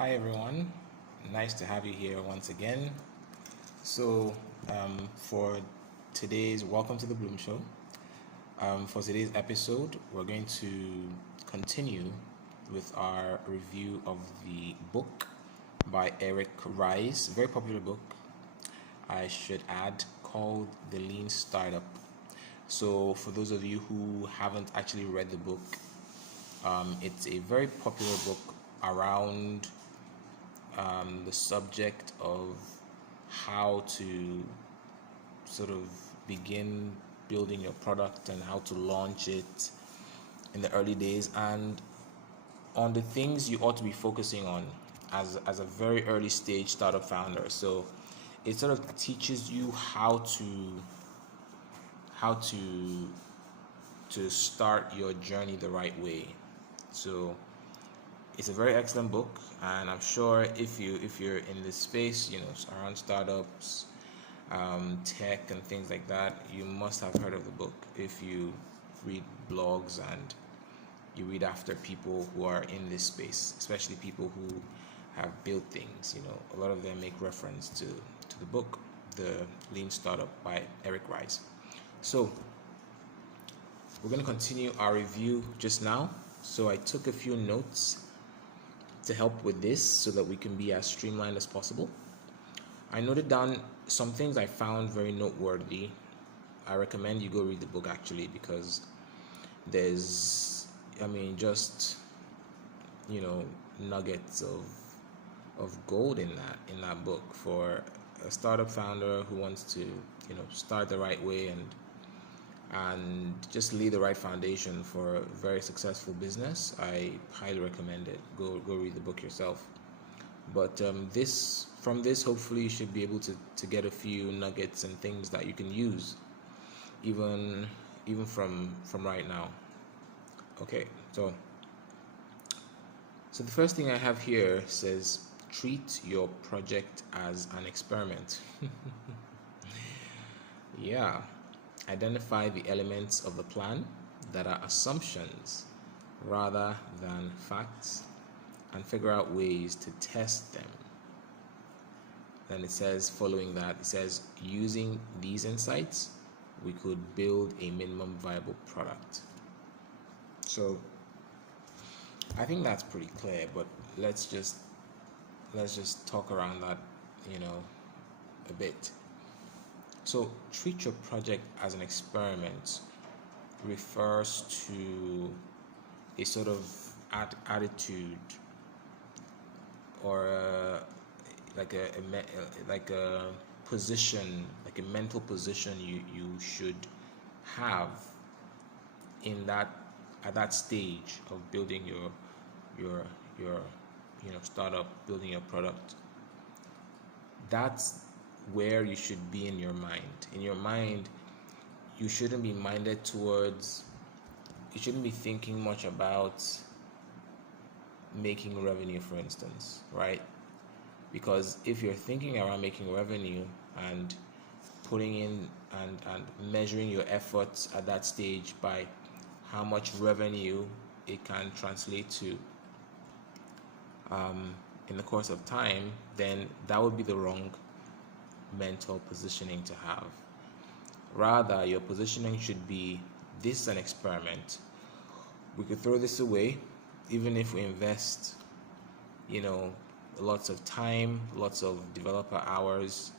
Hi everyone, nice to have you here once again. For today's welcome to the Bloom Show. For today's episode, we're going to continue with our review of the book by Eric Rice, very popular book, I should add, called The Lean Startup. So, for those of you who haven't actually read the book, it's a very popular book around the subject of how to sort of begin building your product and how to launch it in the early days, and on the things you ought to be focusing on as a very early stage startup founder. So it sort of teaches you how to start your journey the right way. So it's a very excellent book, and I'm sure if you're in this space, around startups, tech and things like that, you must have heard of the book if you read blogs and you read after people who are in this space, especially people who have built things. A lot of them make reference to the book, The Lean Startup by Eric Rice. So we're going to continue our review just now. So I took a few notes to help with this so that we can be as streamlined as possible. I noted down some things I found very noteworthy. I recommend you go read the book actually, because there's just nuggets of gold in that book for a startup founder who wants to start the right way and just lay the right foundation for a very successful business. I highly recommend it. Go read the book yourself. But from this, hopefully you should be able to get a few nuggets and things that you can use, even from right now. Okay, so the first thing I have here says, treat your project as an experiment. Yeah. Identify the elements of the plan that are assumptions rather than facts, and figure out ways to test them. Then it says, following that, it says, using these insights, we could build a minimum viable product. So I think that's pretty clear, but let's just talk around that, a bit. So treat your project as an experiment refers to a sort of attitude or like a position, like a mental position you should have at that stage of building your startup, building your product. That's where you should be in your mind. In your mind, you shouldn't be thinking much about making revenue, for instance, right? Because if you're thinking around making revenue and putting in and measuring your efforts at that stage by how much revenue it can translate to in the course of time, then that would be the wrong mental positioning to have. Rather, your positioning should be, this is an experiment. We could throw this away, even if we invest lots of time, lots of developer hours,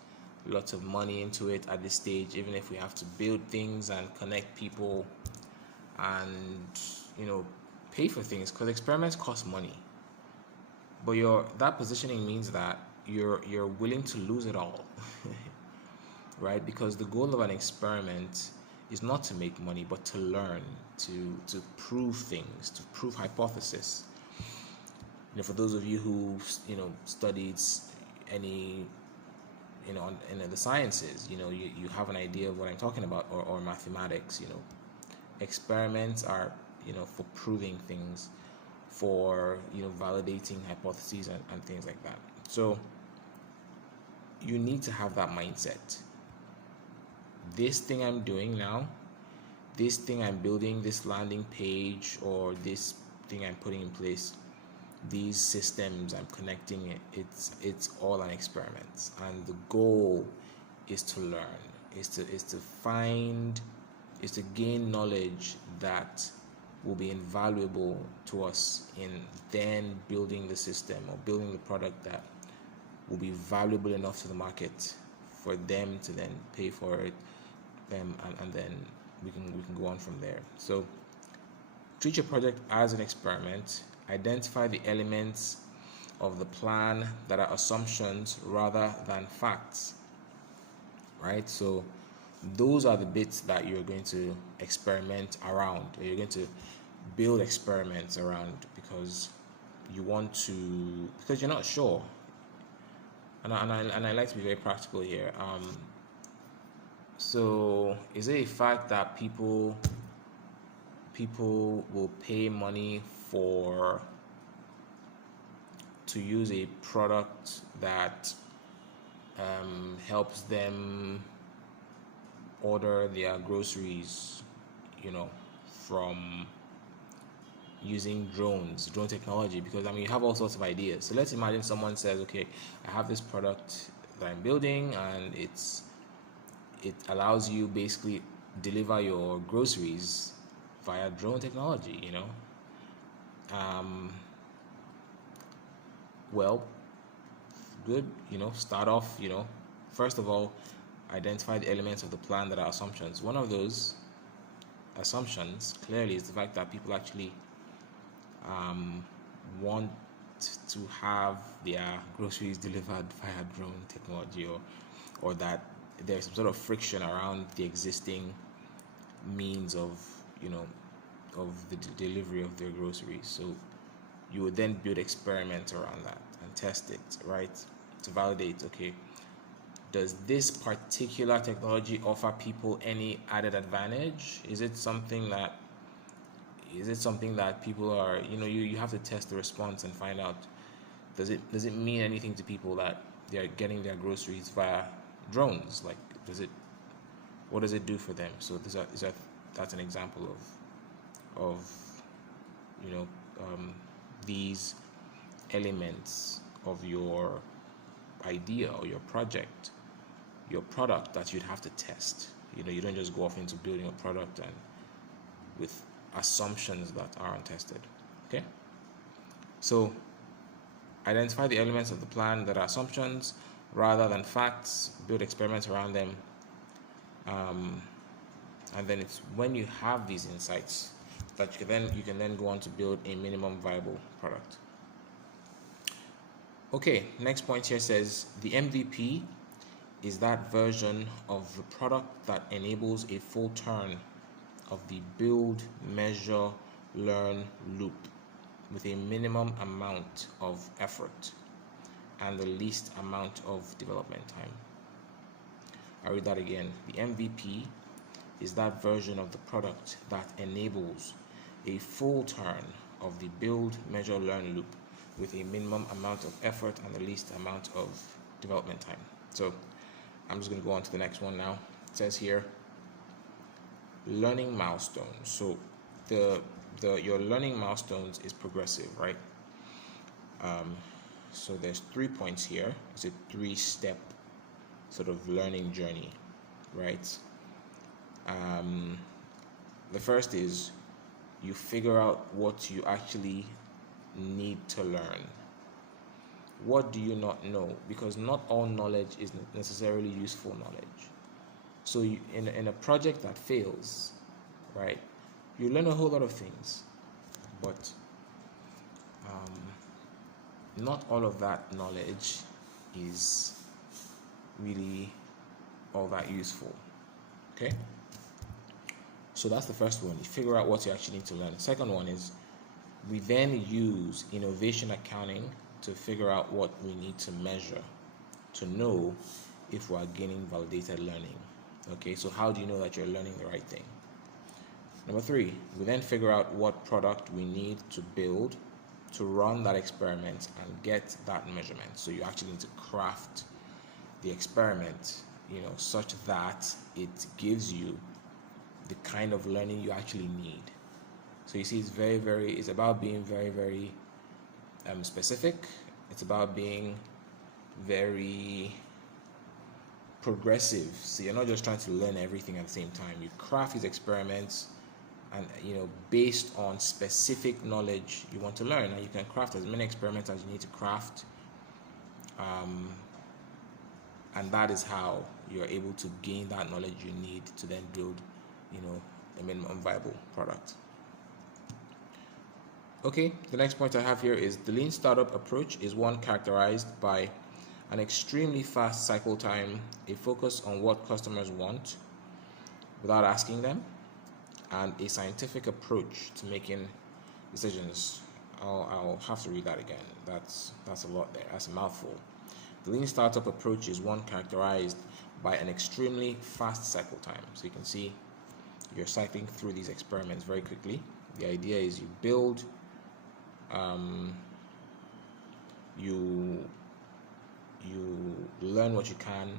lots of money into it at this stage, even if we have to build things and connect people and pay for things, because experiments cost money. But that positioning means that you're willing to lose it all. Right? Because the goal of an experiment is not to make money, but to learn, to prove things, to prove hypothesis. For those of you who studied any in the sciences, you have an idea of what I'm talking about, or mathematics. Experiments are for proving things, for validating hypotheses and things like that. So you need to have that mindset. This thing I'm doing now, this thing I'm building, this landing page or this thing I'm putting in place, these systems, I'm connecting it, it's all an experiment, and the goal is to learn, is to find, is to gain knowledge that will be invaluable to us in then building the system or building the product that will be valuable enough to the market for them to then pay for it, and then we can go on from there. So treat your project as an experiment. Identify the elements of the plan that are assumptions rather than facts, right? So those are the bits that you're going to experiment around, or you're going to build experiments around, because you want to, because you're not sure. And I like to be very practical here. So is it a fact that people will pay money to use a product that helps them order their groceries, from using drone technology? Because you have all sorts of ideas. So let's imagine someone says, okay, I have this product that I'm building, and it allows you basically deliver your groceries via drone technology. Well, good. Start off. First of all, identify the elements of the plan that are assumptions. One of those assumptions clearly is the fact that people actually want to have their groceries delivered via drone technology, or that there's some sort of friction around the existing means of the delivery of their groceries. So you would then build experiments around that and test it, right, to validate, okay, does this particular technology offer people any added advantage? Is it something that people are, you have to test the response and find out, does it mean anything to people that they're getting their groceries via drones? Like, what does it do for them? So that's an example of these elements of your idea or your project, your product, that you'd have to test. You don't just go off into building a product and with assumptions that are untested. Okay, so identify the elements of the plan that are assumptions rather than facts. Build experiments around them, and then it's when you have these insights that you can then go on to build a minimum viable product. Okay, next point here says the MVP is that version of the product that enables a full turn of the build, measure, learn loop with a minimum amount of effort and the least amount of development time. I'll read that again. The MVP is that version of the product that enables a full turn of the build, measure, learn loop with a minimum amount of effort and the least amount of development time. So I'm just going to go on to the next one now. It says here, learning milestones. So your learning milestones is progressive, right? So there's 3 points here. It's a 3-step sort of learning journey, right? The first is you figure out what you actually need to learn. What do you not know? Because not all knowledge is necessarily useful knowledge. So in a project that fails, right, you learn a whole lot of things, but not all of that knowledge is really all that useful. Okay? So that's the first one. You figure out what you actually need to learn. The second one is we then use innovation accounting to figure out what we need to measure to know if we are gaining validated learning. Okay, so how do you know that you're learning the right thing? Number 3, we then figure out what product we need to build to run that experiment and get that measurement. So you actually need to craft the experiment, such that it gives you the kind of learning you actually need. So you see, it's about being very, very specific. It's about being very progressive. So you're not just trying to learn everything at the same time. You craft these experiments, and based on specific knowledge you want to learn, and you can craft as many experiments as you need to craft, and that is how you're able to gain that knowledge you need to then build a minimum viable product. Okay, the next point I have here is the lean startup approach is one characterized by an extremely fast cycle time, a focus on what customers want without asking them, and a scientific approach to making decisions. I'll have to read that again. That's a lot there. That's a mouthful. The lean startup approach is one characterized by an extremely fast cycle time. So you can see you're cycling through these experiments very quickly. The idea is you build, you learn what you can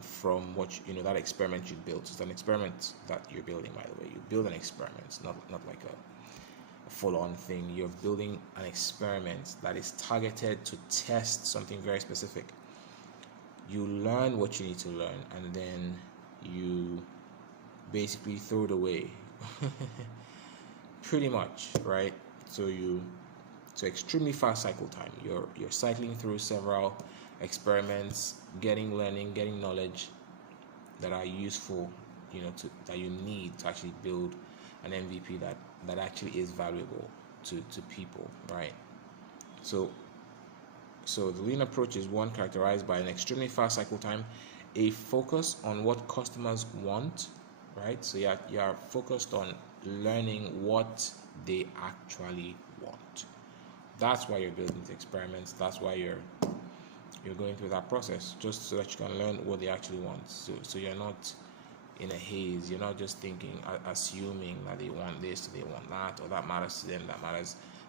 from what that experiment you built. It's an experiment that you're building, by the way. You build an experiment. It's not like a full-on thing. You're building an experiment that is targeted to test something very specific. You learn what you need to learn, and then you basically throw it away. Pretty much, right? So extremely fast cycle time. You're cycling through several experiments, getting knowledge that are useful, that you need to actually build an MVP that actually is valuable to people, right? So the lean approach is one characterized by an extremely fast cycle time, a focus on what customers want, right? So you are focused on learning what they actually want. That's why you're building these experiments. That's why you're going through that process, just so that you can learn what they actually want. So you're not in a haze. You're not just thinking, assuming that they want this, or they want that, or that matters to them,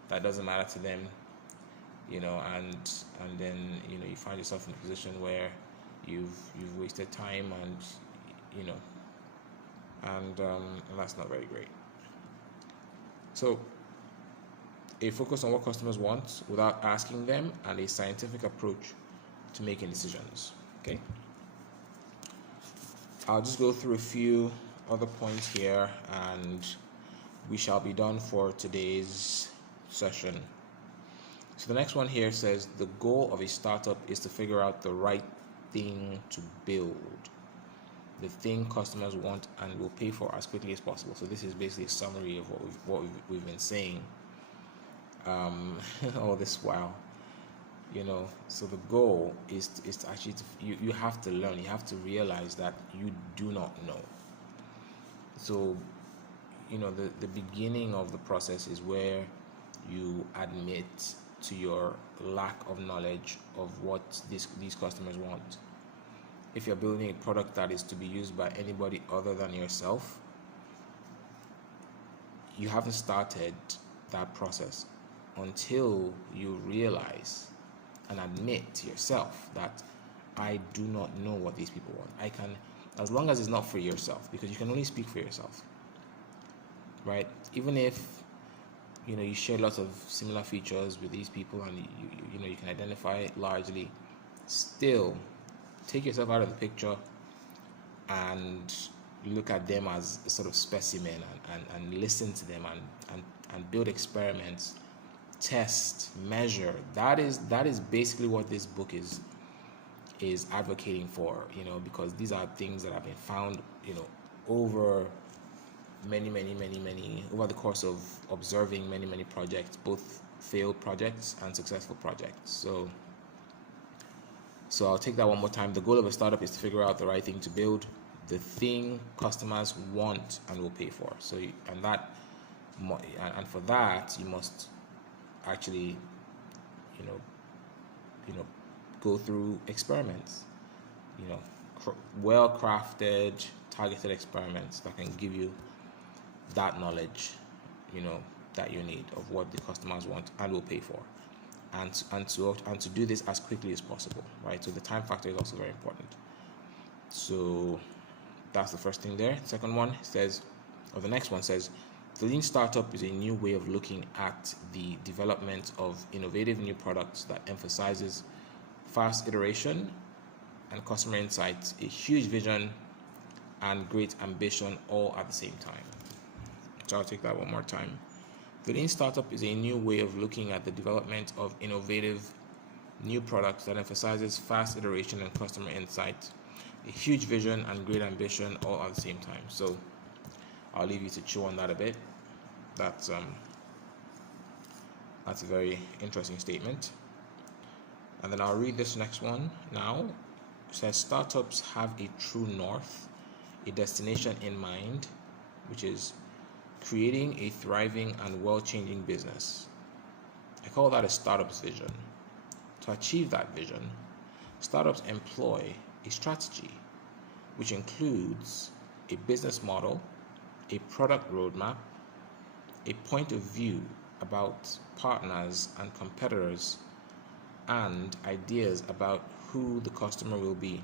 that doesn't matter to them, and then you find yourself in a position where you've wasted time, and that's not very great. So a focus on what customers want without asking them, and a scientific approach to making decisions. Okay, I'll just go through a few other points here, and we shall be done for today's session. So the next one here says the goal of a startup is to figure out the right thing to build, the thing customers want and will pay for as quickly as possible. So this is basically a summary of what we've been saying all this while. So the goal is to actually you have to learn. You have to realize that you do not know. So the beginning of the process is where you admit to your lack of knowledge of what these customers want. If you're building a product that is to be used by anybody other than yourself, you haven't started that process until you realize and admit to yourself that I do not know what these people want. I can, as long as it's not for yourself, because you can only speak for yourself, right? Even if you share lots of similar features with these people, and you can identify largely, still take yourself out of the picture and look at them as a sort of specimen, and listen to them, and build experiments, test, measure. That is basically what this book is advocating for, because these are things that have been found over many over the course of observing many projects, both failed projects and successful projects. So I'll take that one more time. The goal of a startup is to figure out the right thing to build, the thing customers want and will pay for. So and for that you must actually go through experiments, well crafted, targeted experiments that can give you that knowledge that you need of what the customers want and will pay for, and to do this as quickly as possible, right? So the time factor is also very important. So that's the first thing there. Second one says, or the next one says, The lean startup is a new way of looking at the development of innovative new products that emphasizes fast iteration and customer insights, a huge vision and great ambition all at the same time. So I'll take that one more time. The lean startup is a new way of looking at the development of innovative new products that emphasizes fast iteration and customer insight, a huge vision and great ambition all at the same time. So I'll leave you to chew on that a bit. That's a very interesting statement. And then I'll read this next one now. It says startups have a true north, a destination in mind, which is creating a thriving and world-changing business. I call that a startup's vision. To achieve that vision, startups employ a strategy, which includes a business model, a product roadmap, a point of view about partners and competitors, and ideas about who the customer will be.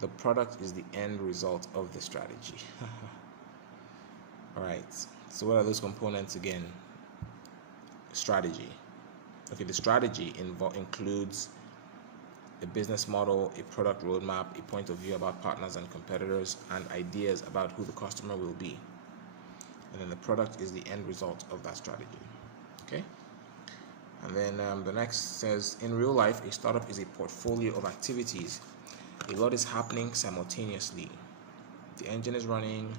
The product is the end result of the strategy. Alright, so what are those components again? Strategy. Okay, the strategy includes a business model, a product roadmap, a point of view about partners and competitors, and ideas about who the customer will be. And then the product is the end result of that strategy. Okay? And then the next says, in real life, a startup is a portfolio of activities. A lot is happening simultaneously. The engine is running,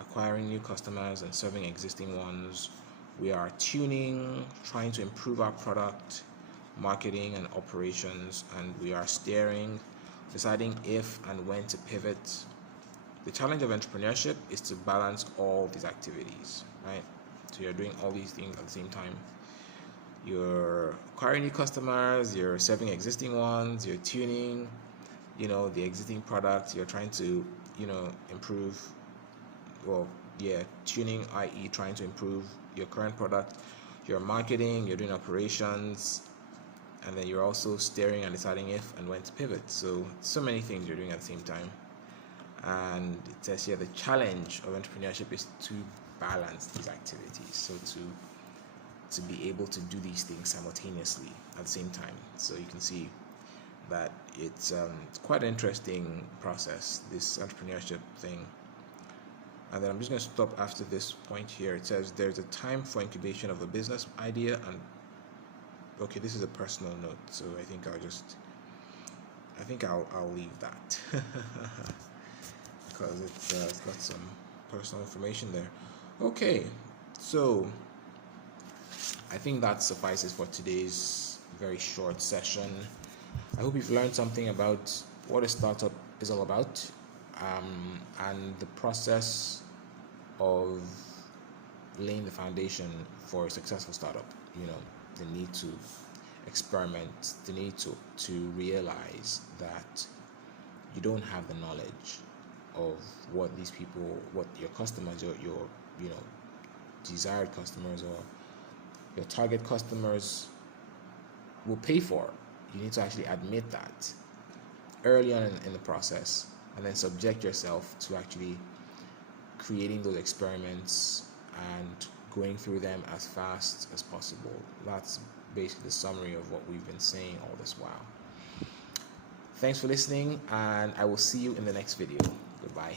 acquiring new customers and serving existing ones. We are tuning, trying to improve our product, marketing and operations, and we are steering, deciding if and when to pivot. The challenge of entrepreneurship is to balance all these activities, right? So you're doing all these things at the same time. You're acquiring new customers, you're serving existing ones, you're tuning, the existing products, you're trying to, improve, tuning, i.e. trying to improve your current product, you're marketing, you're doing operations, and then you're also steering and deciding if and when to pivot. So many things you're doing at the same time. And it says here the challenge of entrepreneurship is to balance these activities, so to be able to do these things simultaneously at the same time. So you can see that it's quite an interesting process, this entrepreneurship thing. And then I'm just going to stop after this point here. It says there's a time for incubation of a business idea, and okay, this is a personal note, so I think I'll leave that because it's got some personal information there. Okay, so I think that suffices for today's very short session. I hope you've learned something about what a startup is all about, and the process of laying the foundation for a successful startup. The need to experiment, the need to realize that you don't have the knowledge of what these people, what your customers, your desired customers or your target customers will pay for. You need to actually admit that early on in the process, and then subject yourself to actually creating those experiments and going through them as fast as possible. That's basically the summary of what we've been saying all this while. Thanks for listening, and I will see you in the next video. Goodbye.